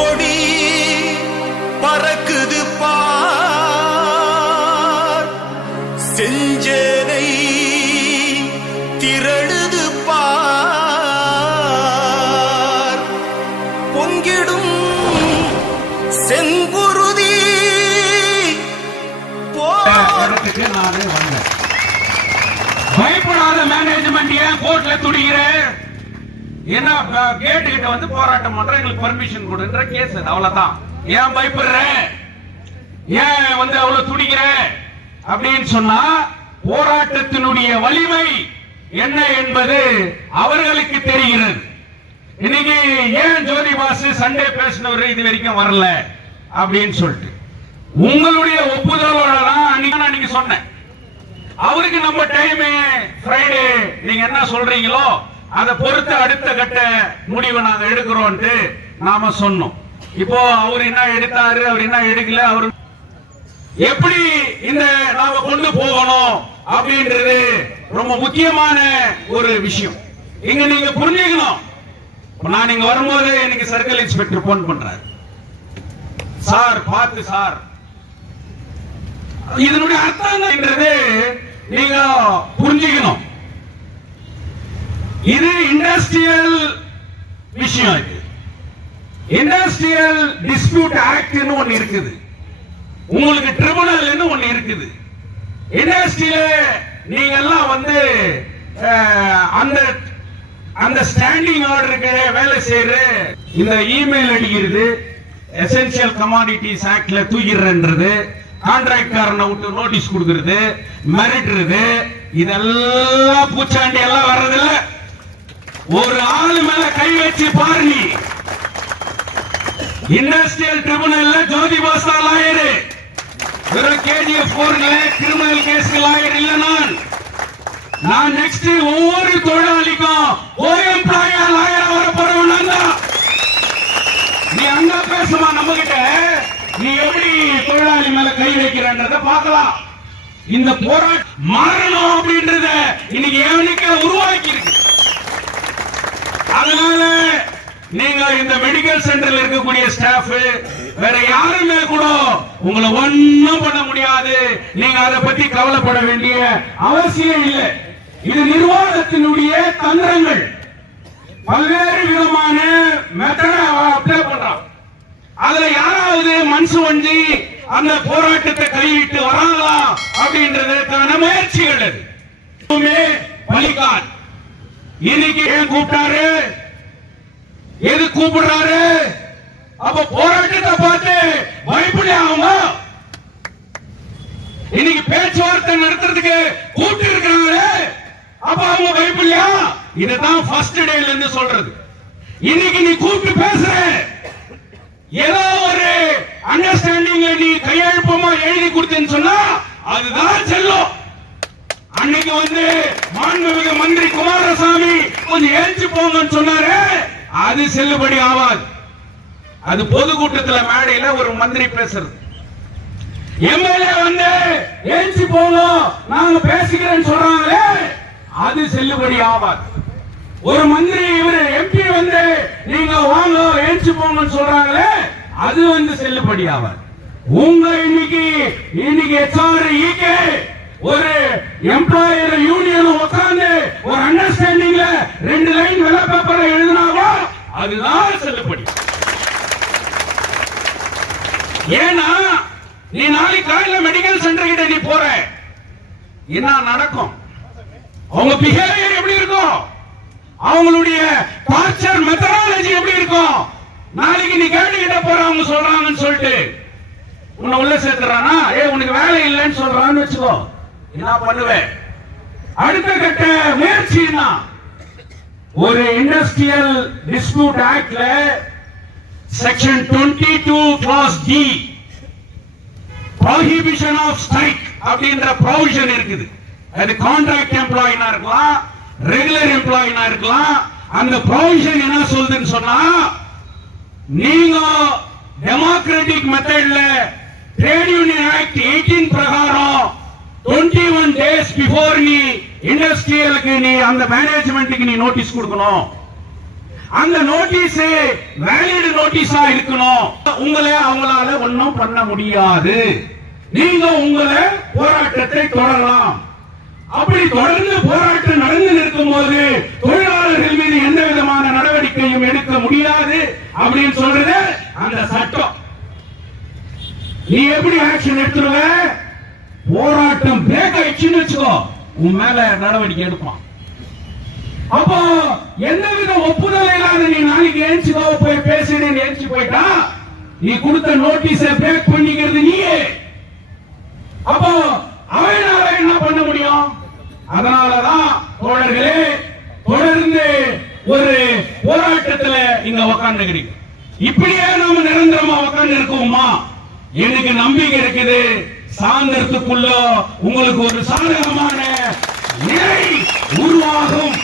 கொடி பறக்குது பார், செஞ்சேனை திரழுது பார், பொங்கிடும் செங்குருதி போறதுக்கு நானே வந்தேன். பயப்படாத மேனேஜ்மெண்ட் ஏன் கோர்ட்ல துடிக்கிற? என்ன கேட்டு கிட்ட வந்து போராட்டம் பண்ற, எங்களுக்கு பர்மிஷன் கொடுன்ற கேஸ் அவ்வளவுதான். ஏன் பயப்படுற, ஏன் வந்து அவ்வளவு துடிக்கிற அப்படின்னு சொன்னா போராட்டத்தினுடைய வலிமை என்ன என்பது அவர்களுக்கு தெரிகிறது. இன்னைக்கு ஏன் ஜோதி பாசு சண்டே பேசினவர் இது வரைக்கும் வரல அப்படின்னு சொல்லிட்டு உங்களுடைய ஒப்புதலோட தான் அன்னைக்கு சொன்னேன். அவருக்கு நம்ம டைம் ஃப்ரைடே, நீங்க என்ன சொல்றீங்களோ அதை பொறுத்து அடுத்த கட்ட முடிவை நாங்க எடுக்கிறோம் நாம சொன்னோம். இப்போ அவர் என்ன எடுத்தாரு, அவர் என்ன எடுக்கல, அவர் எப்படி இந்த நாம கொண்டு போகணும் அப்படின்றது ரொம்ப முக்கியமான ஒரு விஷயம். இங்க நீங்க புரிஞ்சுக்கணும். நான் இங்க வரும்போது எனக்கு சர்க்கிள் இன்ஸ்பெக்டர் போன் பண்றாரு, சார் பார்த்து சார், இதனுடைய அர்த்தம் என்றது நீங்க புரிஞ்சுக்கணும். இது இண்டஸ்ட்ரியல் விஷயம். இது இண்டஸ்ட்ரியல் டிஸ்பியூட் ஆக்ட் ஒன்னு இருக்குது, உங்களுக்கு ட்ரிபுனல் ஒன்னு இருக்குது. இண்டஸ்ட்ரியில நீங்க எல்லாம் வந்து அந்த ஸ்டாண்டிங் ஆர்டருக்கு வேலை செய்யற இந்த இமெயில் அடிக்கிறது, எசென்சியல் கமாடிட்டிஸ் ஆக்ட்ல தூக்கிடுறது, கான்ட்ராக்ட் காரனை விட்டு நோட்டீஸ் கொடுக்கிறது, மிரட்டுறது, இதெல்லாம் பூச்சாண்டி எல்லாம் வர்றதில்ல. ஒரு ஆளு மேல கை வச்சு பாரு, நீ இண்டஸ்ட்ரியல் ட்ரிபுனல்ல ஜோதி பாசா லாயர், வெறும் கேஜிஎஃப் கிரிமினல் கேஸ் லாயர் இல்ல. நான் நெக்ஸ்ட் ஒவ்வொரு தொழிலாளிக்கும் ஒரு எம்ப்ளாயா லாயர் வர போறவன் தான். நீ அங்க பேசுமா நம்ம கிட்ட, நீ எப்படி தொழிலாளி மேல கை வைக்கிறன்றத பார்க்கலாம். இந்த போராட்டம் மாறணும் அப்படின்றத இன்னைக்கு எவனுக்கு உருவாக்கி இருக்கு. அதனால நீங்க இந்த மெடிக்கல் சென்டர்ல இருக்கக்கூடிய ஸ்டாஃப் வேற யாருமே கூட உங்களை ஒன்னும் பண்ண முடியாது. நீங்க அதை பத்தி கவலைப்பட வேண்டிய அவசியம் இல்லை. இது நிர்வாகத்தினுடைய தந்திரங்கள், பல்வேறு விதமான மெத்தடை அப்ளை பண்றான். அதுல யாராவது மனசு வஞ்சி அந்த போராட்டத்தை கைவிட்டு வராங்களா அப்படின்றதுக்கான முயற்சிகள் எதுவுமே பலிக்கான். இன்னைக்கு ஏன் கூப்பிட்டாரு, எது கூப்பிடுறாரு? அப்ப போராட்டத்தை பார்த்து பயப்படி ஆகுமா? இன்னைக்கு பேச்சுவார்த்தை நடத்துறதுக்கு கூப்பிட்டு இருக்காங்க, அப்ப அவங்க பயப்படலையா? இதுதான் ஃபர்ஸ்ட் டேல இருந்து சொல்றது. இன்னைக்கு நீ கூப்பிட்டு பேசுற, ஏதோ ஒரு அண்டர்ஸ்டாண்டிங் நீ கையெழுப்பமா எழுதி கொடுத்தேன்னு சொன்னா அதுதான் செல்லும். அன்னைக்கு வந்து மாண்புமிகு மந்திரி குமாரசாமி கொஞ்சம் எழுச்சி போங்கன்னு சொன்னாரு, அது செல்லுபடி ஆகாது. அது பொதுக்கூட்டத்தில் மேடையில ஒரு மந்திரி பேசுறது, எம்எல்ஏ வந்து எழுச்சி போங்க நாங்க பேசிக்கிறேன்னு சொல்றாங்களே, அது செல்லுபடி ஆகாது. ஒரு மந்திரி இவரு எம்பி வந்து நீங்க வாங்க எழுச்சி போங்கன்னு சொல்றாங்களே, அது வந்து செல்லுபடி ஆகாது. உங்க இன்னைக்கு HR EK ஒரு எம்ப்ளாயர் யூனியன் உட்கார்ந்து ஒரு அண்டர்ஸ்டாண்டிங்ல 2 லைன் வெள்ளை பேப்பர்ல எழுதினாவோ அதுதான் செல்லுபடி. ஏன்னா நீ நாளைக்கு காலையில மெடிக்கல் சென்டர் கிட்ட நீ போற, என்ன நடக்கும்? அவங்க பிஹேவியர் எப்படி இருக்கும், அவங்களுடைய டார்ச்சர் மெத்தடாலஜி எப்படி இருக்கும்? நாளைக்கு நீ கேட்டுக்கிட்ட போற, அவங்க சொல்றாங்கன்னு சொல்லிட்டு உன்னை உள்ள சேர்த்துறானா, உனக்கு வேலை இல்லைன்னு சொல்றான்னு வச்சுக்கோ, என்ன பண்ணுவேன்? அடுத்த கட்ட முயற்சி என்ன? ஒரு இண்டஸ்ட்ரியல் டிஸ்பியூட் ஆக்ட்ல section 22 clause D prohibition of strike அப்படின்ற ப்ரொவிஷன் இருக்குது. அது கான்ட்ராக்ட் எம்ப்ளாயினா இருக்கலாம், ரெகுலர் எம்ப்ளாயினா இருக்கலாம். அந்த ப்ரொவிஷன் என்ன சொல்லுதுன்னு சொன்னா, நீங்க டெமோக்ராட்டிக் மெத்தட்ல ட்ரேட் யூனியன் ஆக்ட் 18 பிரகாரம் 21 days பிஃபோர் நீ இண்டஸ்ட்ரியலுக்கு நீ அந்த மேனேஜ்மெண்ட்டுக்கு நீ நோட்டீஸ் கொடுக்கணும். அந்த நோட்டீஸ் வேலிட் நோட்டீஸா இருக்கணும். உங்களை அவங்களால ஒன்னும் பண்ண முடியாது. நீங்க உங்களை போராட்டத்தை தொடரலாம். அப்படி தொடர்ந்து போராட்டம் நடந்து நிற்கும் போது தொழிலாளர்கள் மீது எந்த விதமான நடவடிக்கையும் எடுக்க முடியாது அப்படின்னு சொல்றது அந்த சட்டம். நீ எப்படி ஆக்ஷன் எடுத்துருவ? போராட்டம் பிரேக் ஆயிடுச்சுன்னு வச்சுக்கோ, உன் மேல நடவடிக்கை எடுப்பான். அப்போ எந்தவித ஒப்புதல் இல்லாத நீ நாளைக்கு ஏஞ்சிக்கோ போய் பேசுறேன்னு ஏஞ்சி போயிட்டா நீ கொடுத்த நோட்டீஸ பிரேக் பண்ணிக்கிறது நீயே. அப்போ அவனால என்ன பண்ண முடியும்? அதனாலதான் தோழர்களே தொடர்ந்து ஒரு போராட்டத்துல இங்க உக்காந்துக்கிறீங்க. இப்படியே நாம நிரந்தரமா உக்காந்து இருக்கோமா? எனக்கு நம்பிக்கை இருக்குது, சாயந்தரத்துக்குள்ள உங்களுக்கு ஒரு சாதகமான நிலை உருவாகும்,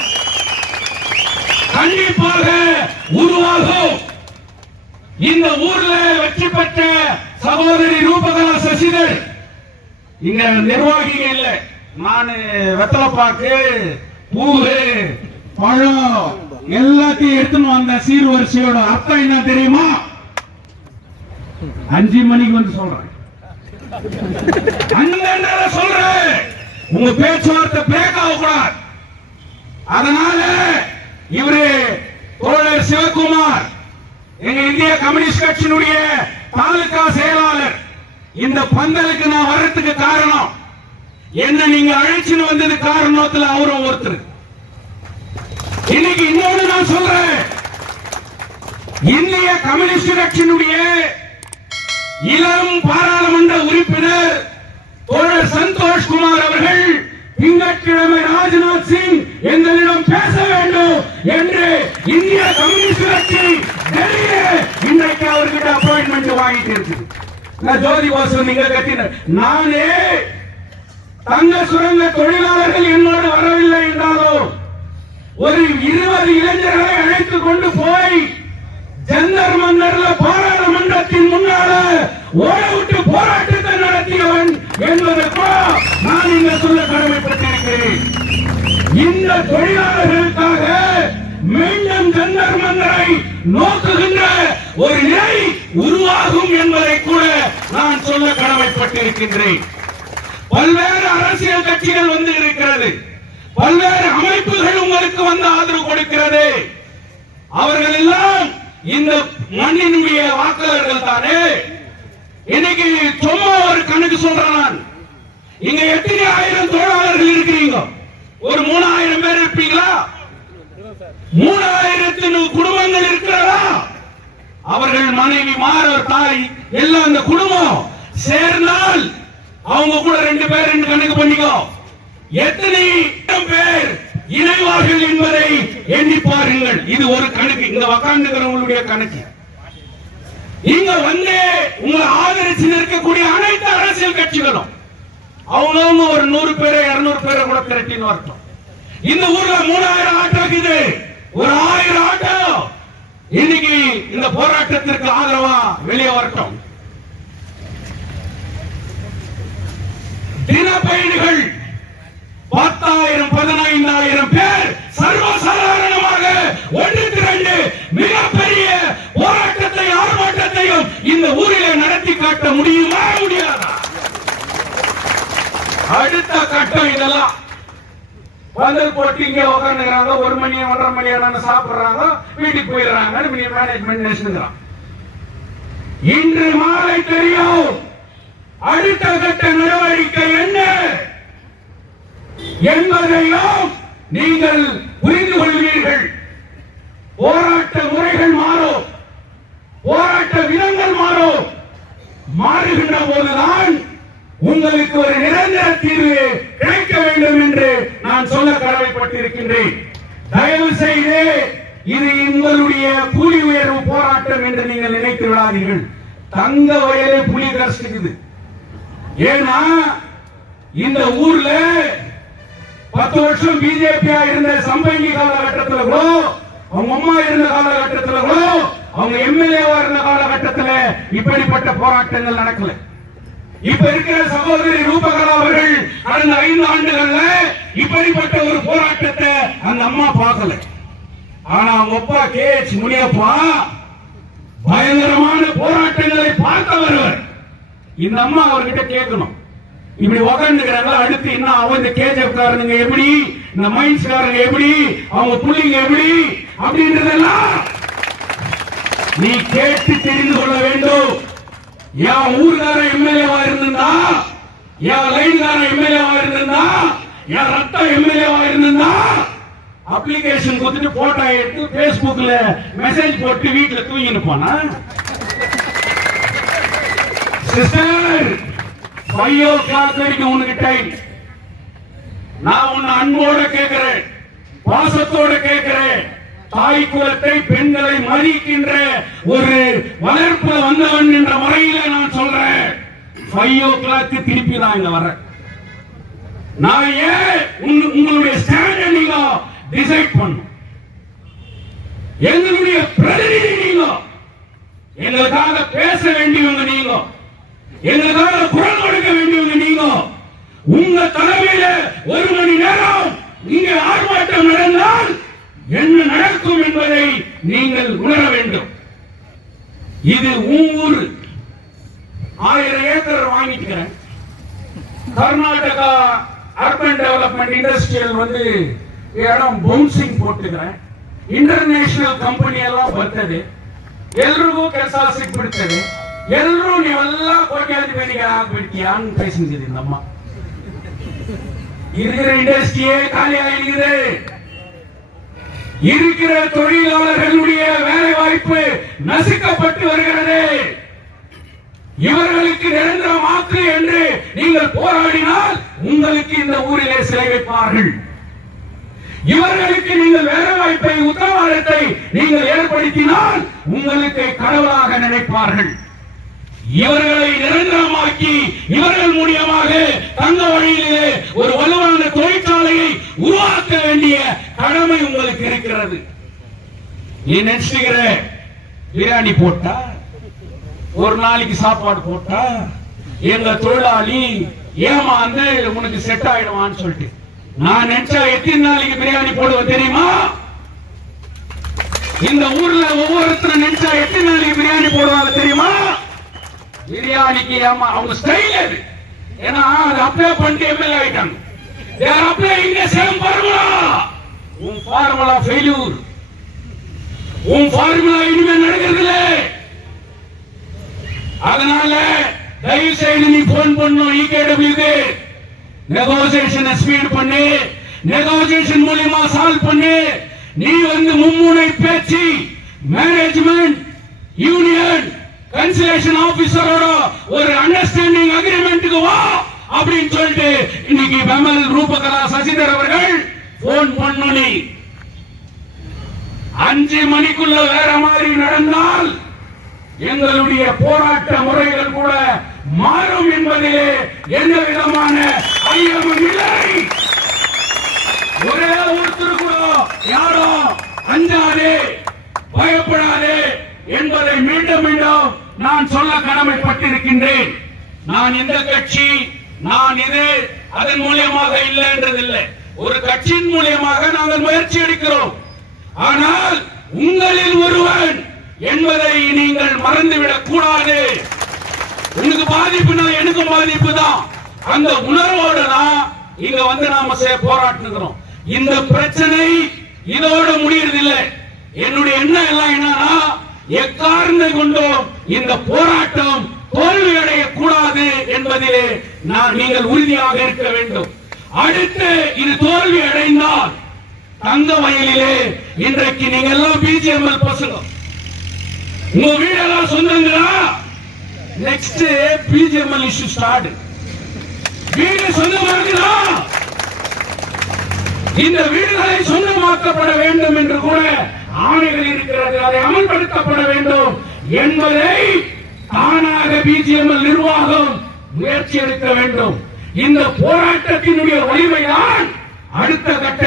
கண்டிப்பாக உருவாகும். இந்த ஊர்ல வெற்றி பெற்ற சகோதரி ரூபகலா சசிதர் இங்க நிர்வாகிகள் இல்ல. நான் வெத்தலைப்பாக்கு பூவு பழம் எல்லாத்தையும் எடுத்துன்னு வந்த சீர்வரிசையோட அர்த்தம் என்ன தெரியுமா? 5 மணிக்கு வந்து சொல்றேன், சொல்றேன். உங்க பேச்சுவார்த்தை பிரேக் ஆகக்கூடாது. அதனால இவரு தோழர் சிவகுமார் எங்க இந்திய கம்யூனிஸ்ட் கட்சியினுடைய தாலுகா செயலாளர். இந்த பந்தலுக்கு நான் வர்றதுக்கு காரணம் என்ன, நீங்க அழைச்சின்னு வந்தது காரணத்துல அவரும் ஒருத்தர். இன்னைக்கு இன்னொன்னு நான் சொல்றேன், இந்திய கம்யூனிஸ்ட் கட்சியினுடைய இளம் பாராளுமன்ற உறுப்பினர் தோழர் சந்தோஷ் குமார் அவர்கள் திங்கட்கிழமை ராஜ்நாத் சிங் எங்களிடம் பேச வேண்டும் என்று இந்திய கம்யூனிஸ்ட் கட்சி டெல்லியிலே இன்றைக்கு அவர்கிட்ட அப்பாயின்மெண்ட் வாங்கிட்டு இருக்கு. ஜோதி பாசு நீங்க கட்டின நானே தங்க சுரங்க தொழிலாளர்கள் என்னோடு வரவில்லை என்றாலும் ஒரு 20 இளைஞர்களை அழைத்துக் கொண்டு போய் ஜந்தர் மந்தர்ல பாராளுமன்றத்தின் முன்னால ஓட விட்டு போராட்டத்தை நடத்தியவன் என்பதற்கோ நான் இங்க சொல்ல கடமைப்பட்டிருக்கிறேன். இந்த தொழிலாளர்களுக்காக மீண்டும் ஜந்தர் மந்தரை நோக்குகின்ற ஒரு நிலை உருவாகும் என்பதை கூட நான் சொல்ல கடமைப்பட்டிருக்கின்றேன். பல்வேறு அரசியல் கட்சிகள் வந்து இருக்கிறது, பல்வேறு அமைப்புகள் உங்களுக்கு வந்து ஆதரவு கொடுக்கிறது. அவர்கள் எல்லாம் இந்த மண்ணினுடைய வாக்காளர்கள் தானே. இன்னைக்கு சும்மா ஒரு கணக்கு சொல்றேன், இங்க எத்தனை ஆயிரம் தொழிலாளர்கள் இருக்கிறீங்க? ஒரு 3000 பேர் இருப்பீங்களா? 3000 குடும்பங்கள் இருக்கிறதா? அவர்கள் மனைவி மாறவர் தாய் எல்லாம் அந்த குடும்பம் சேர்ந்தால் அவங்க கூட 2 பேர் கணக்கு பண்ணிக்கோ. எத்தனை பேர் இணைவார்கள் என்பதை எண்ணி பாருங்கள். இது ஒரு கணக்கு, இங்க உட்கார்ந்துக்கிறவங்களுடைய கணக்கு. இங்க வந்து உங்களை ஆதரிச்சு இருக்கக்கூடிய அனைத்து அரசியல் கட்சிகளும் அவங்க ஒரு 100 பேரை 200 பேரை கூட திரட்டின்னு வரட்டும். இந்த ஊர்ல 3000 ஆட்டோ இருக்குது, ஒரு 1000 ஆட்டோ இன்னைக்கு இந்த போராட்டத்திற்கு ஆதரவா வெளியே வரட்டும். தினப்பயணிகள் 10,000 15,000 பேர் சர்வசாதாரணமாக ஒன்று திரண்டு மிகப்பெரிய போராட்டத்தை ஆர்ப்பாட்டத்தையும் இந்த ஊரிலே நடத்தி காட்ட முடியுமா முடியாதா? அடுத்த கட்டம் இதெல்லாம் பந்தல் போட்டு இங்க உட்காந்துக்கிறாங்க, 1 மணி 1:30 மணி ஆனா சாப்பிடுறாங்க, வீட்டுக்கு போயிடுறாங்க. மேனேஜ்மெண்ட் இன்று மாலை தெரியும் அடுத்த கட்ட நடவடிக்கை என்ன என்பதையும் நீங்கள் புரிந்து கொள்வீர்கள். போராட்ட முறைகள் மாறும், போராட்ட விதங்கள் மாறும். மாறுகின்ற போதுதான் உங்களுக்கு ஒரு நிரந்தர தீர்வு கிடைக்க வேண்டும் என்று நான் சொல்ல கடமைப்பட்டிருக்கின்றேன். தயவு செய்து இது உங்களுடைய கூலி உயர்வு போராட்டம் என்று நீங்கள் நினைத்து விடாதீர்கள். தங்க வயலே புலி கஷ்டிக்குது. ஏன்னா இந்த ஊர்ல 10 வருஷம் பிஜேபியா இருந்த சம்பங்கி காலகட்டத்தில் கூட, அவங்க அம்மா இருந்த காலகட்டத்தில் கூட, அவங்க எம்எல்ஏவா இருந்த காலகட்டத்தில் இப்படிப்பட்ட போராட்டங்கள் நடக்கல. இப்ப இருக்கிற சகோதரி ரூபகலா அவர்கள் கடந்த 5 ஆண்டுகள்ல இப்படிப்பட்ட ஒரு போராட்டத்தை அந்த அம்மா பார்க்கல. ஆனா அவங்க அப்பா KH முனியப்பா பயங்கரமான போராட்டங்களை பார்த்தவர். இந்த அம்மா அவர்கிட்ட கேட்கணும், இப்படி உக்காந்துக்கிறாங்க, அடுத்து என்ன அவங்க இந்த KGF காரனுங்க எப்படி, இந்த மைன்ஸ் காரங்க எப்படி, அவங்க புள்ளிங்க எப்படி அப்படின்றதெல்லாம் நீ கேட்டு தெரிந்து கொள்ள வேண்டும். என் ஊர்கார எம்எல்ஏவா இருந்தா, என் லைன்கார எம்எல்ஏவா இருந்தா, என் ரத்த எம்எல்ஏவா இருந்தா அப்ளிகேஷன் கொடுத்துட்டு போட்டோ எடுத்து Facebookல மெசேஜ் போட்டு வீட்டுல தூங்கிட்டு போனா. சிஸ்டர் 5 o'clock வரைக்கும் உனக்கு டைம். நான் உன்னை அன்போட கேட்கிறேன், பாசத்தோட கேட்கிறேன். தாய் குலத்தை, பெண்களை மதிக்கின்ற ஒரு வளர்ப்பு வந்தவன் என்ற முறையில நான் சொல்றேன். 5 o'clock திருப்பி தான் இங்க வர்றேன். நான் ஏன் உங்களுடைய ஸ்டாண்ட் நீங்க டிசைட் பண்ணும். எங்களுடைய பிரதிநிதி நீங்க, எங்களுக்காக பேச வேண்டியவங்க நீங்க, எங்களுக்காக குரல் கொடுக்க வேண்டியவங்க நீங்க. உங்க தலைமையில 1 மணி நேரம் இங்கே ஆர்ப்பாட்டம் நடந்தால் என்ன நடக்கும் என்பதை நீங்கள் உணர வேண்டும். இது ஊர் 1000 ஏக்கர் வாங்கிக்கிறேன். கர்நாடகா அர்பன் டெவலப்மெண்ட் இண்டஸ்ட்ரியல் இடம் ಬೌನ್ಸಿಂಗ್ போட்டுக்கிறேன். ಇಂಟರ್ನ್ಯಾಷನಲ್ ಕಂಪನಿ ಎಲ್ಲ ಬರ್ತದೆ, ಎಲ್ರಿಗೂ ಕೆಲಸ ಸಿಕ್ಬಿಡ್ತದೆ, ಎಲ್ಲರೂ ನೀವೆಲ್ಲ ಕೋಟ್ಯಾಧಿಪತಿಗೆ ಆಗ್ಬಿಡ್ತೀಯ ಅಂತ பேசுகிறது ನಮ್ಮ. இருக்கிற இண்டஸ்ட்ரியே காலியாகிறது. இருக்கிற தொழிலாளர்களுடைய வேலை வாய்ப்பு நசுக்கப்பட்டு வருகிறது. இவர்களுக்கு நிரந்தரமாக்கு என்று நீங்கள் போராடினால் உங்களுக்கு இந்த ஊரிலே சிலை வைப்பார்கள். இவர்களுக்கு நீங்கள் வேலை வாய்ப்பை, உத்தரவாதத்தை நீங்கள் ஏற்படுத்தினால் உங்களுக்கு கடவுளாக நினைப்பார்கள். இவர்களை நிரந்தரமாக்கி இவர்கள் மூலியமாக தங்க வழியிலே ஒரு வலுவான தொழிற்சாலையை உருவாக்க வேண்டிய கடமை உங்களுக்கு இருக்கிறது. நீ நினைச்சுக்கிற பிரியாணி போட்டா, ஒரு நாளைக்கு சாப்பாடு போட்டா எங்க தொழிலாளி ஏமாந்து உனக்கு செட் ஆயிடுவான்னு சொல்லிட்டு நான் நினைச்சா எத்தனை நாளைக்கு பிரியாணி போடுவேன் தெரியுமா? இந்த ஊர்ல ஒவ்வொருத்தரும் நினைச்சா எத்தனை நாளைக்கு பிரியாணி போடுவாங்க தெரியுமா? பிரியாணிக்கு ஏமா அவங்க ஸ்டைல் அது. ஏன்னா அது அப்ளை பண்ணிட்டு எம்எல்ஏ ஆயிட்டாங்க. they are applying the same formula. உன் ஃபார்முலா ஃபெயிலியர். உன் ஃபார்முலா இனிமே நடக்கிறது இல்ல. அதனால தயவு செய்து நீ போன் பண்ணணும் EKWக்கு. நெகோசியேஷனை ஸ்பீட் பண்ணி, நெகோசியேஷன் மூலமா சால்வ் பண்ணி, நீ மும்முனை பேச்சு மேனேஜ்மெண்ட் யூனியன் கன்சலேஷன் ஆபீசரோட ஒரு அண்டர்ஸ்டாண்டிங் அக்ரிமெண்ட்டுக்கு வா அப்படின்னு சொல்லிட்டு இன்னைக்கு பெமல் ரூபகலா சசிதர் அவர்கள் போன் பண்ணி 5 மணிக்குள்ள வேற மாதிரி நடந்தால் எங்களுடைய போராட்ட முறைகள் கூட மாறும் என்பதிலே எந்த விதமான ஐயமும் இல்லை. ஒரே ஒருத்தர் கூட யாரும் அஞ்சாதே, பயப்படாதே என்பதை மீண்டும் மீண்டும் நான் சொல்ல கடமைப்பட்டிருக்கின்றேன். நான் இந்த கட்சி, நான் இது அதன் மூலியமாக இல்லை என்றதில்லை. ஒரு கட்சியின் மூலியமாக நாங்கள் முயற்சி எடுக்கிறோம். ஆனால் உங்களில் ஒருவன் என்பதை நீங்கள் மறந்துவிடக் கூடாது. உனக்கு பாதிப்புனா எனக்கும் பாதிப்பு தான். அந்த உணர்வோடு தான் இங்க நாம போராட்டுகிறோம். இந்த பிரச்சனை இதோட முடியறதில்லை. என்னுடைய எண்ணம் எல்லாம் என்னன்னா, எக்காரணத்தை கொண்டும் இந்த போராட்டம் தோல்வி அடைய கூடாது என்பதிலே நீங்கள் உறுதியாக இருக்க வேண்டும். அடுத்து இது தோல்வி அடைந்தால் தங்க வயலிலே இன்றைக்கு நீங்க எல்லாம் BGML பசங்க, உங்க வீடெல்லாம் சொந்தங்களா? Next BGML issue start. வீடு சொந்தமாக்குதா? இந்த வீடுகளை சொந்தமாக்கப்பட வேண்டும் என்று கூட ஆணைகள் இருக்கிறது. அதை அமல்படுத்தப்பட வேண்டும் என்பதை தானாக BGML நிர்வாகம் முயற்சி எடுக்க வேண்டும். இந்த போராட்டத்தினுடைய வலிமைதான் அடுத்த கட்ட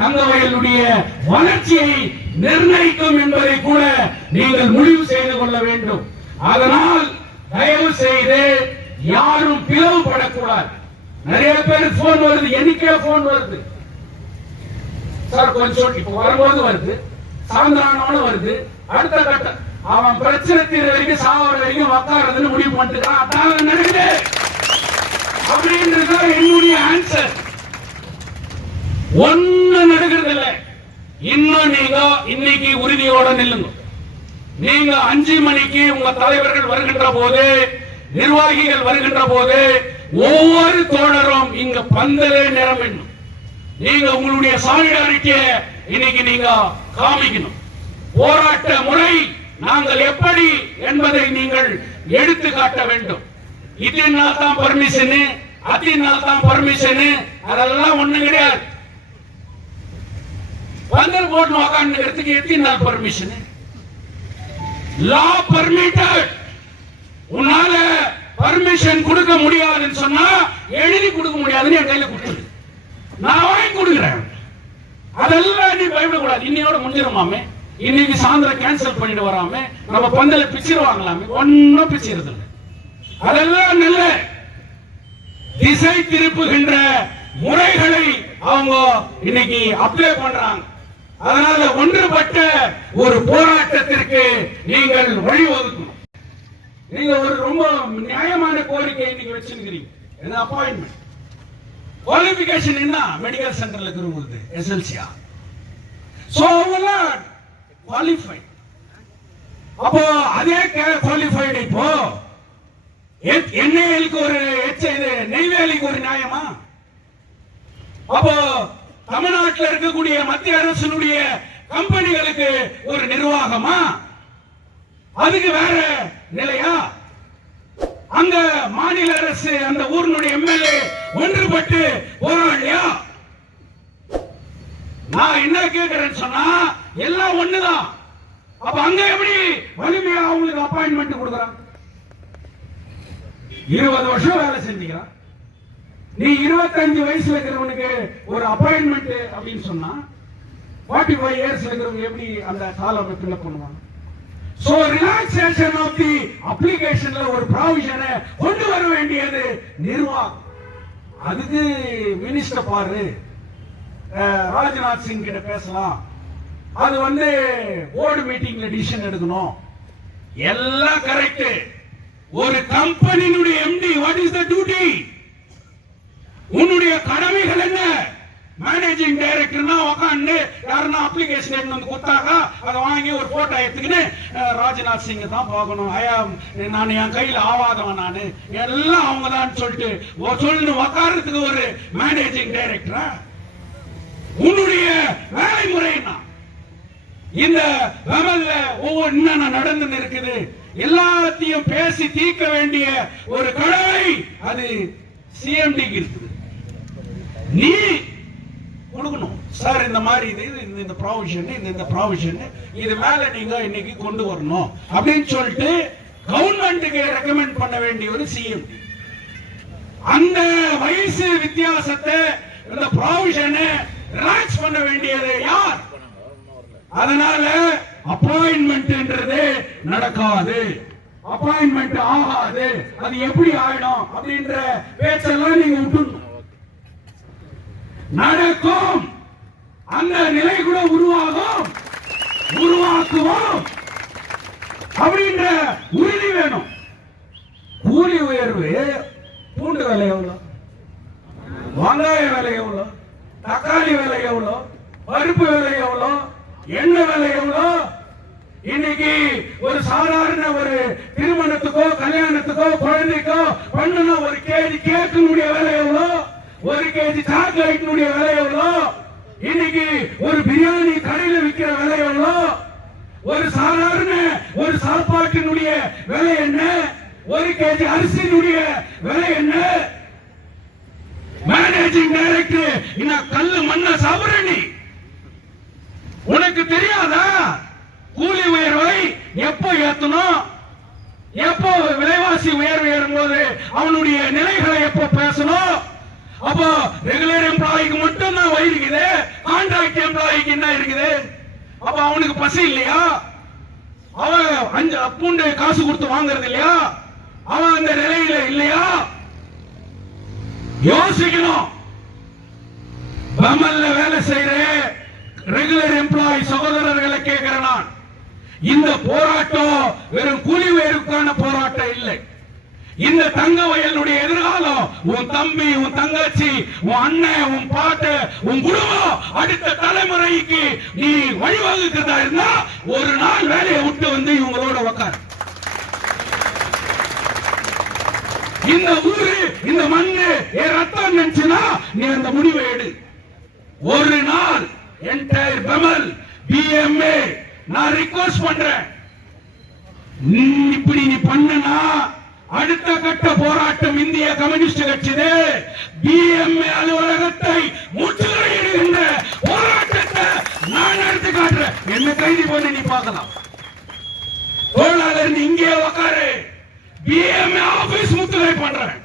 தங்கவயலுடைய வளர்ச்சியை நிர்ணயிக்கும் என்பதை கூட நீங்கள் முடிவு செய்து கொள்ள வேண்டும். அதனால் தயவு செய்து யாரும் பிளவுபடக்கூடாது. நிறைய பேர் போன் வருது, எனக்கே போன் வருது, சார் கொஞ்சம் இப்ப வரும்போது வருது, சாயந்தரம் வருது, அடுத்த கட்டம் அவன் பிரச்சனை தீர வரைக்கும் சாவர வரைக்கும் உட்காருதுன்னு முடிவு பண்ணிட்டுதான் அதான் நடக்குது அப்படின்றது என்னுடைய ஆன்சர். ஒண்ணு நடக்கிறது இல்ல. இன்னும் நீங்க இன்னைக்கு உறுதியோட நில்லுங்க. நீங்க 5 மணிக்கு உங்க தலைவர்கள் வருகின்ற போது, நிர்வாகிகள் வருகின்ற போது ஒவ்வொரு தோழரும் இங்க பந்தலே நிரம்பிடணும். நீங்க உங்களுடைய சாலிடாரிட்டியை இன்னைக்கு நீங்க காமிக்கணும். போராட்ட முறை நாங்கள் எப்படி என்பதை நீங்கள் எடுத்து காட்ட வேண்டும். இதனால் தான் பர்மிஷன், அதனால் தான் பர்மிஷன், அதெல்லாம் ஒண்ணு கிடையாது. பந்தல் போட்டு உக்காந்துக்கிறதுக்கு எத்தனை நாள் பர்மிஷன்? லா பர்மிட்டட். உன்னால பர்மிஷன் கொடுக்க முடியாதுன்னு சொன்னா எழுதி கொடுக்க முடியாதுன்னு என் கையில கொடுத்துரு, நான் வாங்கி கொடுக்குறேன். அதெல்லாம் நீ பயப்படக்கூடாது. இன்னையோட முடிஞ்சிருமாமே, இன்னைக்கு சாயந்தரம் கேன்சல் பண்ணிட்டு வராம நம்ம பந்தல பிச்சிருவாங்களாமே, ஒன்னும் பிச்சிருது இல்லை. அதெல்லாம் நல்ல திசை திருப்புகின்ற முறைகளை அவங்க இன்னைக்கு அப்ளை பண்றாங்க. அதனால ஒன்றுபட்ட ஒரு போராட்டத்திற்கு நீங்கள் வழிவகுக்கணும். நீங்க ஒரு ரொம்ப நியாயமான கோரிக்கை இன்னைக்கு வச்சிருக்கிறீங்க. என்ன அப்பாயின்மெண்ட் குவாலிஃபிகேஷன் என்ன? மெடிக்கல் சென்டர்ல இருக்கிறவங்களுக்கு எஸ்எல்சியா, சோ அவங்கெல்லாம் குவாலிஃபைட். அப்போ அதே குவாலிஃபைடு இப்போ என்ஏஎலுக்கு ஒரு நெய்வேலிக்கு ஒரு நியாயமா? அப்போ தமிழ்நாட்டில் இருக்கக்கூடிய மத்திய அரசினுடைய கம்பெனிகளுக்கு ஒரு நிர்வாகமா? அதுக்கு வேற நிலையா? அங்க மாநில அரசு அந்த ஊரினுடைய எம்எல்ஏ ஒன்றுபட்டு போராடலையா? நான் என்ன கேட்கிறேன்னு சொன்னா எல்லாம் ஒண்ணுதான். அப்ப அங்க எப்படி வலிமையா அவங்களுக்கு அப்பாயின்மெண்ட் கொடுக்கறான்? 20 வருஷம் வேலை செஞ்சுக்கிறான். நீ 25 வயசுல இருக்கிறவனுக்கு ஒரு அப்பாயின்மெண்ட் அப்படின்னு சொன்னா 45 இயர்ஸ்ல இருக்கிறவங்க எப்படி அந்த காலம் ஃபில் பண்ணுவாங்க? சோ ரிலாக்சேஷன் ஆஃப் தி அப்ளிகேஷன்ல ஒரு ப்ராவிஷனை கொண்டு வர வேண்டியது நிர்வாகம். அதுக்கு மினிஸ்டர் பாரு, ராஜ்நாத் சிங் கிட்ட பேசலாம். அது போர்டு மீட்டிங்ல டிசிஷன் எடுக்கணும். எல்லாம் கரெக்ட். ஒரு கம்பெனியினுடைய MD what is the duty? உன்னுடைய கடமைகள் என்ன? மேனேஜிங் டைரக்டர்னா உட்காந்து யாருன்னா அப்ளிகேஷன் எடுத்து வந்து கொடுத்தாங்க, அதை வாங்கி ஒரு போட்டோ எடுத்துக்கின்னு ராஜ்நாத் சிங் தான் பார்க்கணும். நான் என் கையில் ஆவாதவன், நான் எல்லாம் அவங்க தான் சொல்லிட்டு சொல்லு உட்கார்றதுக்கு ஒரு மேனேஜிங் டைரக்டரா? உன்னுடைய வேலை முறை என்ன? இந்த வெமல்ல ஒவ்வொரு என்னென்ன நடந்து இருக்குது எல்லாத்தையும் பேசி தீர்க்க வேண்டிய ஒரு கடமை அது சிஎம்டிக்கு இருக்குது. நீ கொடுக்கணும் சார், இந்த மாதிரி இந்த ப்ராவிஷன் இந்த ப்ராவிஷன் இது மேல நீங்க இன்னைக்கு கொண்டு வரணும் அப்படின்னு சொல்லிட்டு கவர்மெண்ட்டுக்கு ரெக்கமெண்ட் பண்ண வேண்டிய ஒரு சிஎம்டி. அந்த வயசு வித்தியாசத்தை இந்த ப்ராவிஷனை ரிலாக்ஸ் பண்ண வேண்டியது யார்? அதனால அப்பாயின்மெண்ட்ன்றது நடக்காது, அப்பாயின்மெண்ட் ஆகாது. அது எப்படி ஆயிடும் அப்படின்ற பேச்செல்லாம் நீங்க விட்டுணும். நடக்கும், அந்த நிலை கூட உருவாக்குவோம் அப்படின்ற உறுதி வேணும். கூலி உயர்வு, பூண்டு விலை எவ்வளவு, வெங்காய விலை எவ்வளவு, தக்காளி விலை எவ்வளவு, பருப்பு விலை எவ்வளவு, எண்ணெய் விலை எவ்வளவு? இன்னைக்கு ஒரு சாதாரண ஒரு திருமணத்துக்கோ கல்யாணத்துக்கோ குழந்தைக்கோ பண்ணனா ஒரு கேஜி கேக்கினுடைய விலை எவ்வளவு, ஒரு கேஜி சாக்லேட்டினுடைய விலை எவ்வளவு, இன்னைக்கு ஒரு பிரியாணி கடையில் விற்கிற விலை எவ்வளவு, ஒரு சாதாரண ஒரு சாப்பாட்டினுடைய விலை என்ன, ஒரு கேஜி அரிசியினுடைய விலை என்ன? மேனேஜிங் டைரக்டர் இன்னும் கல்லு மண்ண சாப்பிடுறீ, உனக்கு தெரியாதா? கூலி உயர்வை எப்போ ஏத்தணும், எப்போ விலைவாசி உயர்வு ஏறும்போது அவனுடைய நிலைகளை எப்போ பேசணும்? அப்போ ரெகுலர் எம்ப்ளாய்க்கு மட்டும் தான் வயிறுக்குது, கான்ட்ராக்ட் எம்ப்ளாய்க்கு என்ன இருக்குது? அப்ப அவனுக்கு பசி இல்லையா? அவன் 5 பூண்டு காசு கொடுத்து வாங்குறது இல்லையா? அவன் அந்த நிலையில இல்லையா? யோசிக்கணும். பமல்ல வேலை செய்யற ரெகுலர் எம்ப்ளாயி சகோதரர்களை கேட்கிறேன் நான். இந்த போராட்டம் வெறும் கூலி உயர்வுக்கான போராட்டம் இல்லை. இந்த தங்க வயலுடைய எதிர்காலம் உன் தம்பி, உன் தங்கச்சி, உன் அண்ணன், உன் பாட்டு, உன் குடும்பம், அடுத்த தலைமுறைக்கு நீ வழிவகுக்கிறதா இருந்தா ஒரு நாள் வேலையை விட்டு வந்து இவங்களோட உட்கார். இந்த ஊரு, இந்த மண்ணு என் ரத்தம் நினைச்சுனா நீ அந்த முடிவை எடு. ஒரு நாள் என்டையர் பெமல் பிஎம்ஏ நான் ரிக்வெஸ்ட் பண்றேன். இப்படி நீ பண்ணனா அடுத்த கட்ட போராட்டம் இந்திய கம்யூனிஸ்ட் கட்சிது பிஎம்ஏ அலுவலகத்தை முற்றுகையிடுகின்ற போராட்டத்தை நான் எடுத்து காட்டுறேன். என்ன கைது பண்ணி நீ பார்க்கலாம். தொழிலாளர் இங்கே உட்காரு. பிஎம்ஏ ஆபீஸ் முற்றுகை பண்றேன்.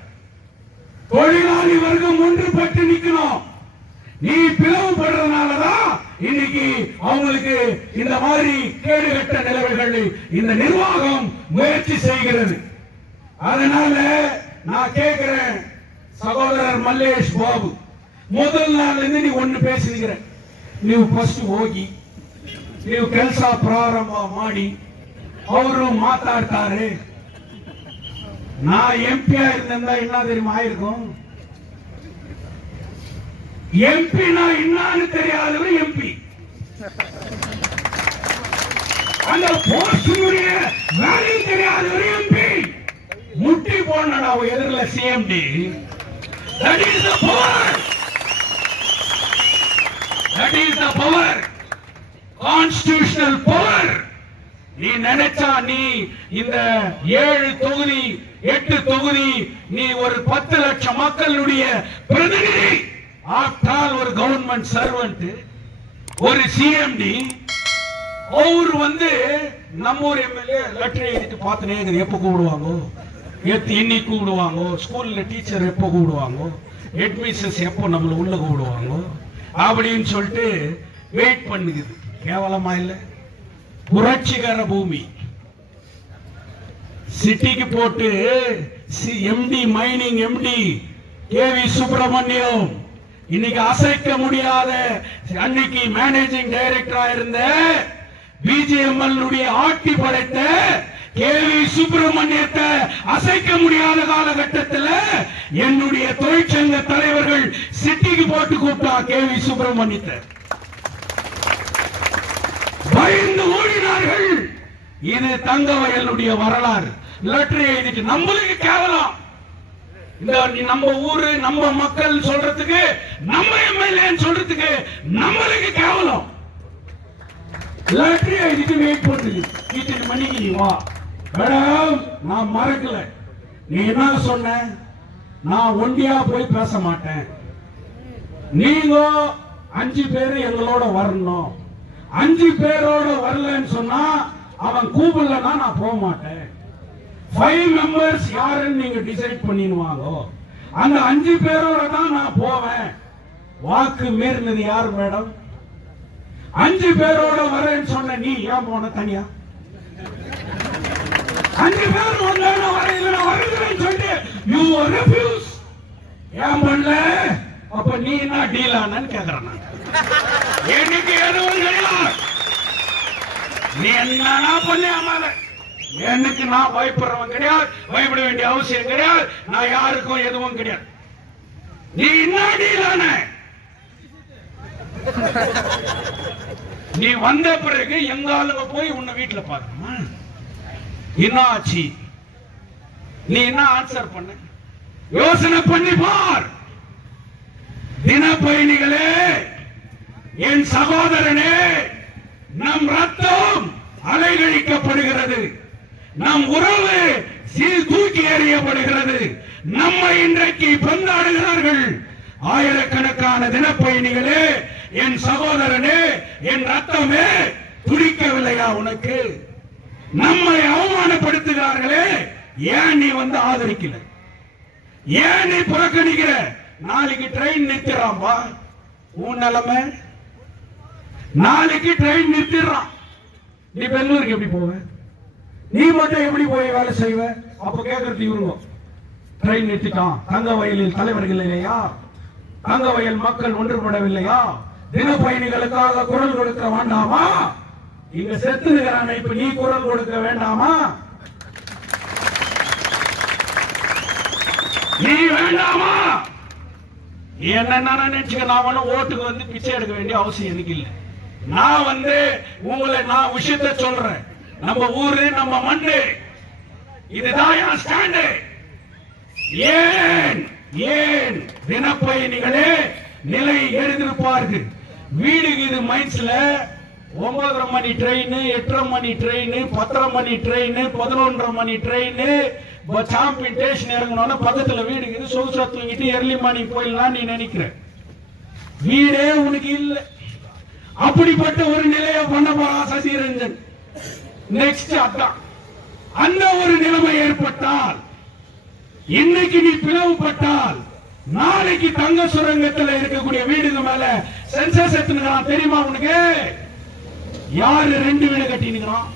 தொழிலாளி வர்க்கம் ஒன்றுபட்டு நிக்கணும். நீ பிளவுபடுறதுனாலதான் இன்னைக்கு அவங்களுக்கு இந்த மாதிரி கேடுகட்ட நிலைமைகள் இந்த நிர்வாகம் முயற்சி செய்கிறது. அதனால நான் கேட்கிறேன் சகோதரர் மல்லேஷ் பாபு, ಮೊದಲ ನಾಳಿಂದ ನೀವು ಒಂದು ಪೇಸಿದ್ರೆ ನೀವು ಫಸ್ಟ್ ಹೋಗಿ ನೀವು ಕೆಲಸ ಪ್ರಾರಂಭ ಮಾಡಿ ಅವರು ಮಾತಾಡ್ತಾರೆ. நான் எம்பி ஆயிருந்தா என்ன தெரியுமா ஆயிருக்கும்? எம்பினா என்னன்னு தெரியாதவர் எம்பி. அந்த போஸ்டுடைய வேல்யூ தெரியாதவர் எம்பி. முட்டி போனா எதிரில CMD. That is the power. That is the power. Constitutional power. நீ நினைச்சா நீ இந்த 7 தொகுதி 8 தொகுதி நீ ஒரு 10 லட்சம் மக்களுடைய பிரதிநிதி. ஆஃப்டர் ஒரு கவர்மெண்ட் சர்வெண்ட், ஒரு சிஎம்டி. அவர் வந்து நம்ம ஒரு எம்எல்ஏ லெட்டர் எழுதிட்டு பார்த்துனே எப்போ கூடுவாங்க, இன்னைக்கு கூடுவாங்க, ஸ்கூல்ல டீச்சர் எப்போ கூடுவாங்க, ஹெட்மிஸ்டர்ஸ் எப்போ நம்மள உள்ள கூடுவாங்க அப்படின்னு சொல்லிட்டு வெயிட் பண்ணுது. கேவலமா இல்ல? புரட்சிகர பூமி சிட்டிக்கு போட்டு MD mining MD KV Subramaniam இன்னைக்கு அசைக்க முடியாத அன்னைக்கு மேனேஜிங் டைரக்டரா இருந்த பிஜிஎம்எல் ஆட்டி படைத்த கேவி சுப்பிரமணியத்தை அசைக்க முடியாத காலகட்டத்தில் என்னுடைய தொழிற்சங்க தலைவர்கள் சிட்டிக்கு போட்டு கூப்பிட்டா கேவி சுப்பிரமணியத்தை பயந்து ஓடினார்கள். இது தங்க வயலுடைய வரலாறு. லெட்டர் எழுதிட்டு நம்மளுக்கு கேவலம். இந்த நம்ம ஊரு நம்ம மக்கள் சொல்றதுக்கு, நம்ம எம்எல்ஏ சொல்றதுக்கு நம்மளுக்கு கேவலம். லெட்டர் எழுதிட்டு வெயிட் பண்ணுது. 8 மணிக்கு நீ வா. மேடம் நான் மறக்கல. நீ என்ன சொன்ன? நான் ஒண்டியா போய் பேச மாட்டேன். நீங்க 5 பேர் எங்களோட வரணும். 5 பேரோட வரலன்னு சொன்னா அவன் கூப்பிடலன்னா நான் போக மாட்டேன். 5 மெம்பர்ஸ் யாருன்னு நீங்க டிசைட் பண்ணிடுவாங்க. அந்த 5 பேரோட தான் நான் போவேன். வாக்கு மீறினது யார் மேடம்? 5 பேரோட வரேன்னு சொன்ன நீ ஏன் போன தனியா? 5 பேர் வரேன்னு சொல்லிட்டு யூ ரெஃப்யூஸ். ஏன் பண்ணல? அப்ப நீ என்ன டீல் ஆனன்னு கேக்குறேன். எனக்கு எதுவும் கிடையாது. நீ என்ன பண்ண அம்மால எனக்கு நான் பயப்படுறவன் கிடையாது. பயப்பட வேண்டிய அவசியம் கிடையாது. நான் யாருக்கும் எதுவும் கிடையாது. நீ என்ன டீல் ஆன? நீ வந்த பிறகு எங்க ஆளுங்க போய் உன்னை வீட்டுல பாக்கணுமா? என்ன ஆச்சு? நீ என்ன ஆன்சர் பண்ண? யோசனை பண்ணி பார். தினப்பயணிகளே, என் சகோதரனே, நம் ரத்தம் அலைகழிக்கப்படுகிறது. நம் உறவு தூக்கி எறியப்படுகிறது. நம்மை இன்றைக்கு பந்தாடுகிறார்கள். ஆயிரக்கணக்கான தினப்பயணிகளே, என் சகோதரனே, என் ரத்தமே துடிக்கவில்லையா உனக்கு? நம்மை அவமானப்படுத்துகிறார்களே, ஏன் நீ வந்து ஆதரிக்கல? ஏன் நீ புறக்கணிக்கிற? நாளைக்கு ட்ரெயின் நிறுத்திடறான்பா. உன் நிலைமை நாளைக்கு ட்ரெயின் நிறுத்திடுறான். நீ பெங்களூருக்கு எப்படி போவ? நீ மட்டும் எப்படி போய் வேலை செய்வ? அப்ப கேட்கறது இவங்க ட்ரெயின் நிறுத்திட்டான். தங்க வயலில் தலைவர்கள் இல்லையா? தங்க வயல் மக்கள் ஒன்றுபடவில்லையா? தினப்பயணிகளுக்காக குரல் கொடுக்க வேண்டாமா? இங்க செத்து இருக்கிறான், இப்ப நீ குரல் கொடுக்க வேண்டாமா? நீ வேண்டாமா? என்ன நினைச்சுக்க, நான் ஒண்ணு ஓட்டுக்கு வந்து பிச்சை எடுக்க வேண்டிய அவசியம் எனக்கு இல்லை. நான் உங்களை விஷயத்த சொல்றேன். நம்ம ஊரு, நம்ம மண்ணு, இதுதான் என் ஸ்டாண்டு. ஏன் ஏன் தினப்பயணிகளே நிலை எழுதிருப்பார்கள். வீடுக்கு இது மைன்ஸ்ல 9:30 மணி ட்ரெயின், 8:30 மணி ட்ரெயின், 10:30 மணி ட்ரெயின், 11:30 மணி ட்ரெயின். சாம்பியன் ஸ்டேஷன் இறங்கணும்னா பக்கத்துல வீடு இருக்குது, சொகுசா தூங்கிட்டு எர்லி மார்னிங் போயிடலாம் நீ நினைக்கிற. வீடே உனக்கு இல்ல. அப்படிப்பட்ட ஒரு நிலையை பண்ண போறான் சசிரஞ்சன். நெக்ஸ்ட் அதான் அந்த ஒரு நிலைமை ஏற்பட்டால், இன்னைக்கு நீ பிளவுபட்டால், நாளைக்கு தங்க சுரங்கத்தில் இருக்கக்கூடிய வீடுங்க மேல சென்சஸ் எடுத்துக்கிறான். தெரியுமா உனக்கு? யாரு 2 வீடு கட்டினுக்கிறான்,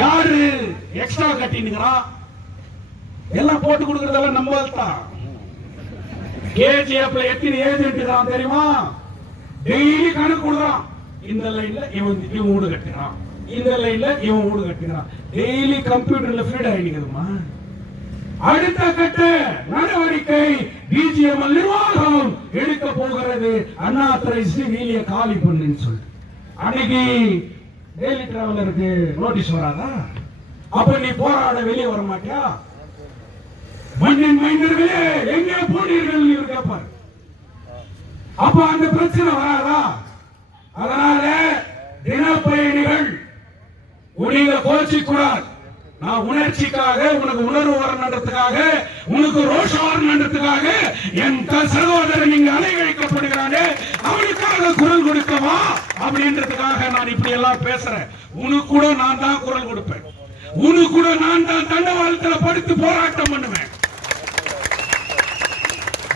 யாரு எக்ஸ்ட்ரா கட்டினுக்கிறான், எல்லாம் போட்டு கொடுக்கறதெல்லாம் நம்மள்தான். கேஜிஎஃப்ல எத்தனை ஏஜென்ட் தான் தெரியுமா? டெய்லி கணக்கு கொடுக்குறான். இந்த லைன்ல இவன் வீடு கட்டுறான், இந்த லைன்ல இவன் வீடு கட்டுறான். டெய்லி கம்ப்யூட்டர்ல ஃபீட் ஆயிடுமா? அடுத்த கட்ட நடவடிக்கை பிஜிஎம்எல் நிர்வாகம் எடுக்க போகிறது. அன்ஆத்தரைஸ்டு வீலிய காலி பண்ணுன்னு சொல்லி அன்னைக்கு டெய்லி டிராவலருக்கு நோட்டீஸ் வராதா? அப்ப நீ போராட வெளியே வர மாட்டியா? மண்ணின் மைந்தர்களே எங்கே போனீர்கள் இருக்கப்ப அப்ப அந்த பிரச்சனை வராதா? அதனால தினப்பயணிகள் உனக்கு கோச்சிக்கூடாது. நான் உணர்ச்சிக்காக, உனக்கு உணர்வு வரணுன்றதுக்காக, உனக்கு ரோஷம் வரணுன்றதுக்காக என் சகோதரன் இங்கு அலைகழிக்கப்படுகிறானே அவனுக்காக குரல் கொடுக்கவா அப்படின்றதுக்காக நான் இப்படி எல்லாம் பேசுறேன். உனக்கு கூட நான் தான் குரல் கொடுப்பேன். உனக்கு கூட நான் தான் தண்டவாளத்தில் படுத்து போராட்டம் பண்ணுவேன்.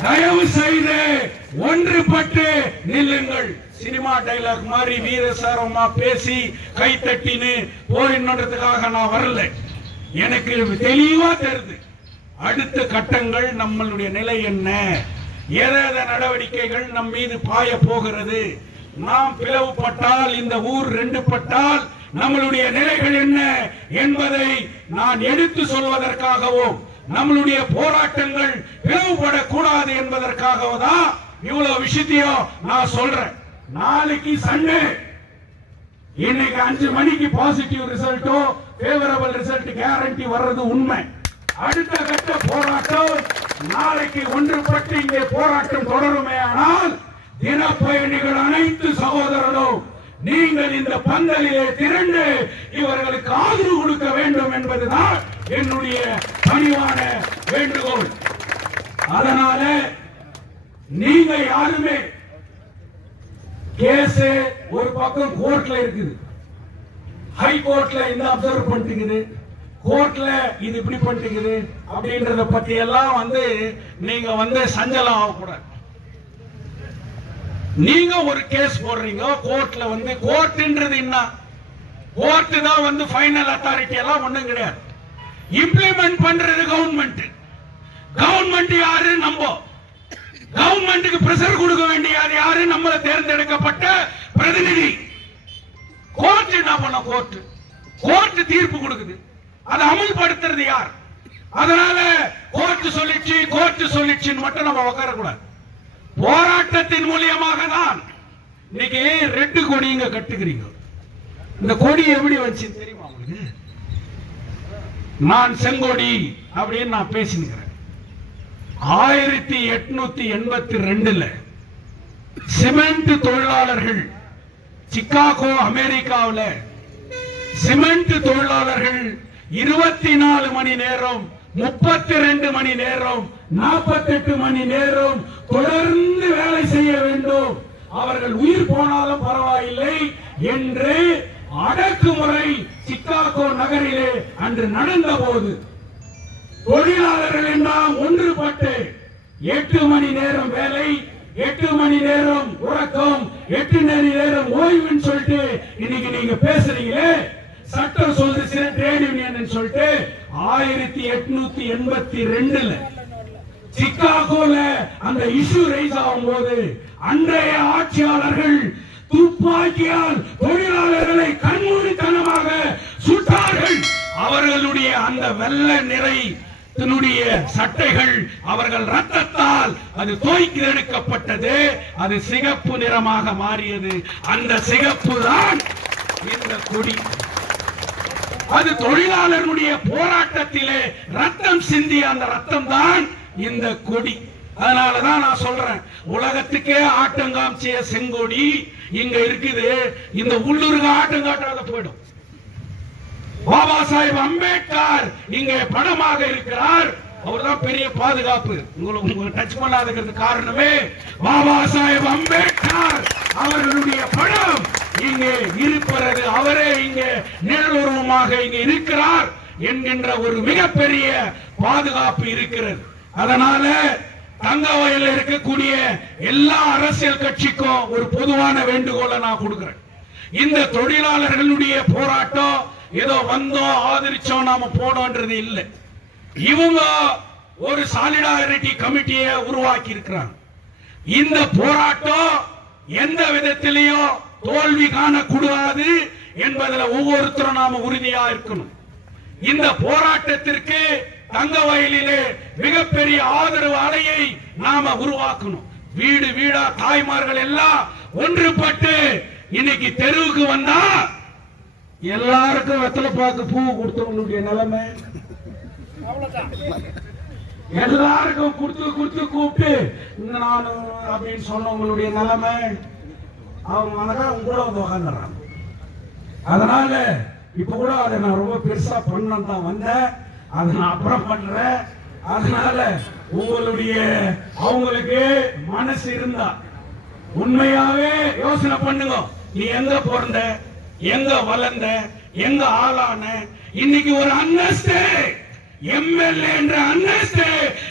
தயவு செய்து ஒன்றுபட்டு நில்லுங்கள். சினிமா டைலாக் மாதிரி வீரசாரமா பேசி கை தட்டின்னு போயின்றதுக்காக நான் வரல. எனக்கு தெளிவா தெரியுது அடுத்த கட்டங்கள் நம்மளுடைய நிலை என்ன, ஏதாவது நடவடிக்கைகள் நம் மீது பாய போகிறது. நாம் பிளவுபட்டால், இந்த ஊர் 2 பட்டால் நம்மளுடைய நிலைகள் என்ன என்பதை நான் எடுத்து சொல்வதற்காகவும், நம்மளுடைய போராட்டங்கள் பிளவுபடக்கூடாது என்பதற்காக தான் இவ்வளவு விஷயத்தையும் நான் சொல்றேன். நாளைக்கு சண்டே, இன்னைக்கு 5 மணிக்கு பாசிட்டிவ் ரிசல்ட்டோ ஃபேவரபிள் ரிசல்ட் கேரண்டி வர்றது உண்மை. அடுத்த கட்ட போராட்டம் நாளைக்கு ஒன்றுபட்டு இங்கே போராட்டம் தொடருமே. ஆனால் தினப்பயணிகள் அனைத்து சகோதரர்களும் நீங்கள் இந்த பந்தலிலே திரண்டு இவர்களுக்கு ஆதரவு கொடுக்க வேண்டும் என்பதுதான் என்னுடைய பணிவான வேண்டுகோள். அதனால நீங்க யாருமே கேஸ் ஒரு பக்கம் கோர்ட்ல இருக்குது, ஹை கோர்ட்ல இந்த அப்சர்வ் பண்ணிட்டு, கோர்ட்ல இது இப்படி பண்ணிட்டு அப்படின்றத பத்தி எல்லாம் நீங்க சஞ்சலம் ஆகக்கூடாது. நீங்க ஒரு கேஸ் போடுறீங்க கோர்ட்ல, கோர்ட்ன்றது என்ன? கோர்ட் தான் ஃபைனல் அத்தாரிட்டி எல்லாம் ஒண்ணும் கிடையாது. இம்ப்ளிமெண்ட் பண்றது கவர்மெண்ட். கவர்மெண்ட் யாரு? நம்ம. கவர்மெண்ட்டுக்கு பிரஷர் கொடுக்க வேண்டிய யாரு? நம்மள தேர்ந்தெடுக்கப்பட்ட பிரதிநிதி. கோர்ட் என்ன பண்ண? கோர்ட் தீர்ப்பு கொடுக்குது, அதை அமல்படுத்துறது யார்? அதனால கோர்ட் சொல்லிச்சுன்னு மட்டும் நம்ம உட்கார கூடாது. போராட்டத்தின் மூலியமாக தான் இன்னைக்கு ரெட் கொடி இங்க கட்டுக்கிறீங்க. இந்த கொடி எப்படி வந்துச்சு தெரியுமா உங்களுக்கு? நான் செங்கோடி அப்படின்னு நான் பேசினுக்கிறேன். 1882 சிமெண்ட் தொழிலாளர்கள் சிகாகோ அமெரிக்காவில் சிமெண்ட் தொழிலாளர்கள் 24 மணி நேரம், 32 மணி நேரம், 48 மணி நேரம் தொடர்ந்து வேலை செய்ய வேண்டும். அவர்கள் உயிர் போனாலும் பரவாயில்லை என்று அடக்குமுறை சிகாகோ நகரிலே அன்று நடந்த போது தொழிலாளர்கள் எல்லாம் ஒன்றுபட்டு 8 மணி நேரம் வேலை, 8 மணி நேரம் உறக்கம், 8 மணி நேரம் ஓய்வுன்னு சொல்லிட்டு இன்னைக்கு நீங்க பேசுறீங்களே, சட்டம் சொல்லுச்சு ட்ரேட் யூனியன் சொல்லிட்டு 1882 சிகாகோல அந்த இஷ்யூ ரைஸ் ஆகும் போது அன்றைய ஆட்சியாளர்கள் துப்பாக்கியால் தொழிலாளர்களை கண்மூடித்தனமாக சுட்டார்கள். அவர்களுடைய அந்த வெள்ளை நிறை சட்டைகள் அவர்கள் ரத்தத்தால் அது தோய்க்கு எடுக்கப்பட்டது. அது சிகப்பு நிறமாக மாறியது. அந்த சிகப்பு தான் இந்த கொடி. அது தொழிலாளர்களுடைய போராட்டத்திலே ரத்தம் சிந்திய அந்த ரத்தம் தான் இந்த கொடி. அதனாலதான் நான் சொல்றேன், உலகத்துக்கே ஆட்டம் காமிச்சிய செங்கொடி இங்க இருக்குது. இந்த உள்ளூருக்கு ஆட்டம் காட்டாத போயிடும். பாபா சாஹேப் அம்பேத்கர் இங்கே படமாக இருக்கிறார். அவர் தான் பெரிய பாதுகாப்பு. உங்களுக்கு டச் பண்ணாததுக்கு காரணமே பாபா சாஹேப் அம்பேத்கர் அவர்களுடைய படம் இங்கே இருப்பது. அவரே இங்கே நிழலுருவமாக இங்கே இருக்கிறார் என்கின்ற ஒரு மிகப்பெரிய பாதுகாப்பு இருக்கிறது. அதனால தங்கவயல்ல இருக்கக்கூடிய எல்லா அரசியல் கட்சிக்கும் ஒரு பொதுவான வேண்டுகோளை நான் கொடுக்கிறேன். இந்த தொழிலாளர்களுடைய போராட்டம் ஏதோ வந்தோம் ஆதரிச்சோம் நாம போனோன்றது இல்லை. இவங்க ஒரு சாலிடாரிட்டி கமிட்டியை உருவாக்கி இருக்கிறாங்க. இந்த போராட்டம் எந்த விதத்திலையும் தோல்வி காணக்கூடாது என்பதில் ஒவ்வொருத்தரும் நாம உறுதியா இருக்கணும். இந்த போராட்டத்திற்கு தங்கவயலிலே மிகப்பெரிய ஆதரவு அலையை நாம உருவாக்கணும். வீடு வீடா தாய்மார்கள் எல்லாம் ஒன்றுபட்டு இன்னைக்கு தெருவுக்கு வந்தா எல்லாருக்கும் வெத்தலை பாக்கு பூ கொடுத்தவங்களுடைய நிலைமை, எல்லாருக்கும் கொடுத்து கூப்பிட்டு நானும் அப்படின்னு சொன்னவங்களுடைய நிலைமை, அவங்க கூட வந்து உட்காந்துறாங்க. அதனால இப்ப கூட அதை நான் ரொம்ப பெருசா பண்ண தான் வந்தேன். அதை நான் அப்புறம் பண்றேன். அதனால உங்களுடைய அவங்களுக்கு மனசு இருந்தா உண்மையாவே யோசனை பண்ணுங்க. நீ எங்க பிறந்த, எங்க வளர்ந்த, எங்க ஆளான, இன்னைக்கு ஒரு அந்தஸ்து எம்எல்ஏ என்ற அந்தஸ்து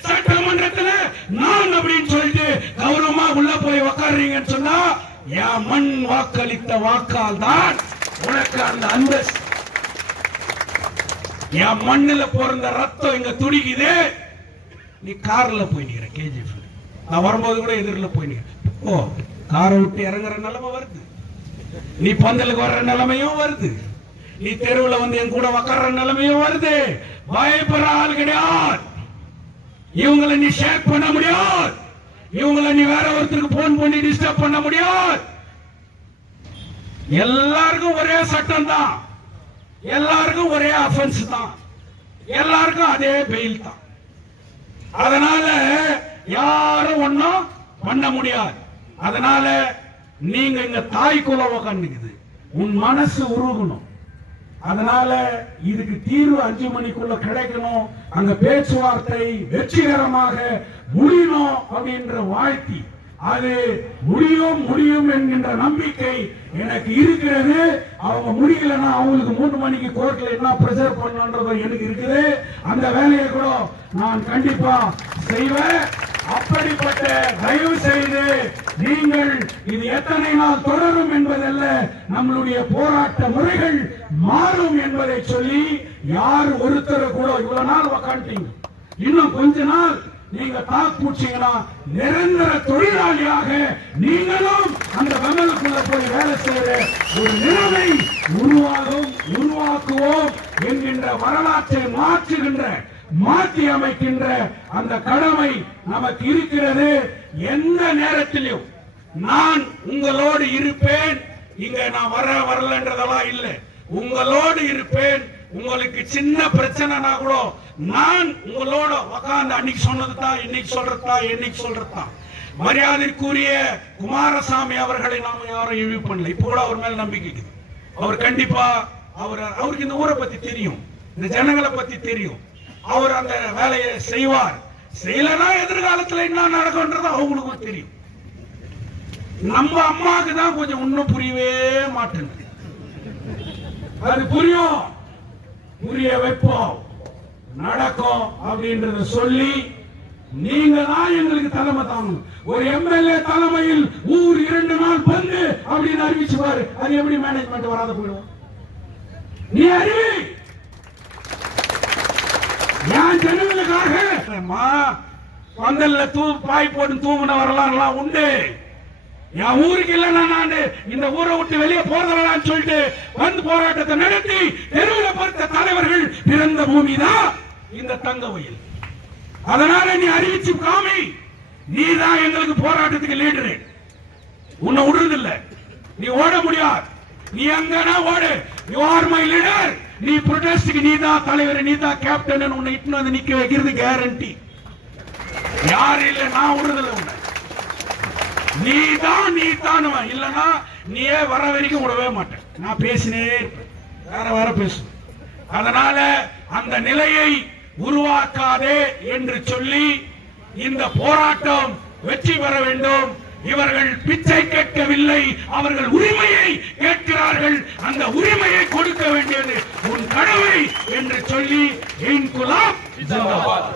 சட்டமன்றத்தில் நான் அப்படின்னு சொல்லிட்டு கௌரவமா உள்ள போய் உக்காடுறீங்கன்னு சொன்னா என் மண் வாக்களித்த வாக்கால் தான் உனக்கு அந்த அந்தஸ்து. என் மண்ணில பிறந்த ரத்தம் இங்க துடிக்குது. நீ கார்ல போய் நிக்கிற கேஜிஎஃப், நான் வரும்போது கூட எதிரில் போய் நிக்கிற. ஓ, காரை விட்டு இறங்குற நிலைமை வருது. நீ பந்தலுக்கு வர்ற நிலைமையும் வருது. நீ தெருவுல வந்து என் கூட உக்கார நிலைமையும் வருது. பயப்படுற ஆள் கிடையாது. இவங்களை நீ ஷேக் பண்ண முடியாது. இவங்களை நீ வேற ஒருத்தருக்கு போன் பண்ணி டிஸ்டர்ப் பண்ண முடியாது. எல்லாருக்கும் ஒரே சட்டம் தான், எல்லாருக்கும் ஒரே அஃபென்ஸ் தான், எல்லாருக்கும் அதே பெயில் தான். அதனால யாரும் ஒன்னும் பண்ண முடியாது. அதனால நீங்க இங்க தாய் குலம் உட்காந்துக்குது, உன் மனசு உருகணும். அதனால இதுக்கு தீர்வு 5 மணிக்குள்ள கிடைக்கணும். அங்க பேச்சுவார்த்தை வெற்றிகரமாக முடியணும் அப்படின்ற வாழ்த்தி, அது முடியும் என்கின்ற நம்பிக்கை எனக்கு இருக்கிறது. அவங்க முடியலன்னா அவங்களுக்கு 3 மணிக்கு கோர்ட்ல என்ன பிரஷர் பண்ணணும்ன்றது எனக்கு இருக்குது. அந்த வேலையை கூட நான் கண்டிப்பா செய்வேன். அப்படிப்பட்ட தயவு செய்து நீங்கள் இது எத்தனை நாள் தொடரும் என்பதல்ல, நம்மளுடைய போராட்ட முறைகள் மாறும் என்பதை சொல்லி, யார் ஒருத்தர் கூட இவ்வளவு நாள் உக்காண்டீங்க, இன்னும் கொஞ்ச நாள் நீங்க தாக்குச்சீங்கன்னா நிரந்தர தொழிலாளியாக நீங்களும் அந்த வெமலுக்குள்ள போய் வேலை செய்யற ஒரு நிலைமை உருவாக்குவோம் என்கின்ற வரலாற்றை மாற்றி அமைக்கின்ற அந்த கடமை நமக்கு இருக்கிறது. எந்த நேரத்திலும் நான் உங்களோடு இருப்பேன். இங்க நான் வரலன்றதெல்லாம் இல்லை, உங்களோடு இருப்பேன். உங்களுக்கு சின்ன பிரச்சனைனா கூட நான் உங்களோட உட்கார்ந்து அன்னைக்கு சொன்னதுதான் இன்னைக்கு சொல்றதுதான். மரியாதைக்குரிய குமாரசாமி அவர்களை நாம யாரும் இழிவு பண்ணல. இப்போ கூட அவர் மேல நம்பிக்கை. அவர் கண்டிப்பா அவருக்கு இந்த ஊரை பத்தி தெரியும், இந்த ஜனங்களை பத்தி தெரியும். அவர் அந்த வேலையை செய்வார். செய்யலனா எதிர்காலத்தில் என்ன நடக்கும்ன்றது அவங்களுக்கும் தெரியும். நம்ம அம்மாவுக்கு தான் கொஞ்சம் இன்னும் புரியவே மாட்டேங்குது. அது புரிய வைப்போம், நடக்கும் அப்படின்றத சொல்லி நீங்க தான் எங்களுக்கு தலைமை தாங்கணும். ஒரு எம்எல்ஏ தலைமையில் ஊர் 2 நாள் பந்து அப்படின்னு அறிவிச்சுவாரு. அது எப்படி மேனேஜ்மெண்ட் வராத போயிடும்? நீ அறிவி ஏன் ஜனங்களுக்காக பந்தல்ல பாய் போட்டு தூங்கின வரலாம் உண்டு. என் ஊருக்கு இல்லைன்னா நான் இந்த ஊரை விட்டு வெளியே போறதலான்னு சொல்லிட்டு வந்து போராட்டத்தை நடத்தி தெருவில் பொறுத்த தலைவர்கள் பிறந்த பூமி தான் இந்த தங்கவயல். அதனால நீ அறிவிச்சு காமி, நீ தான் எங்களுக்கு போராட்டத்துக்கு லீடரு. உன்னை விடுறதில்ல, நீ ஓட முடியாது. நீ அங்கனா ஓடு, யூ ஆர் மை லீடர். நீ ப்ரொடெஸ்டுக்கு நீ தான் தலைவர், நீ தான் கேப்டன். உன்னை இட்டு வந்து நிக்க வைக்கிறது கேரண்டி. யாரு இல்ல, நான் விடுறதில்ல உன்னை. நீ தான் இல்லனா நீயே வர வரைக்கும் விடவே மாட்டேன். நான் பேசினே வேற பேசு. அதனால அந்த நிலையை உருவாக்காதே என்று சொல்லி இந்த போராட்டம் வெற்றி பெற வேண்டும். இவர்கள் பிச்சை கேட்கவில்லை, அவர்கள் உரிமையை கேட்கிறார்கள். அந்த உரிமையை கொடுக்க வேண்டியது உன் கடமை என்று சொல்லி இன்குலாப் ஜிந்தாபாத்.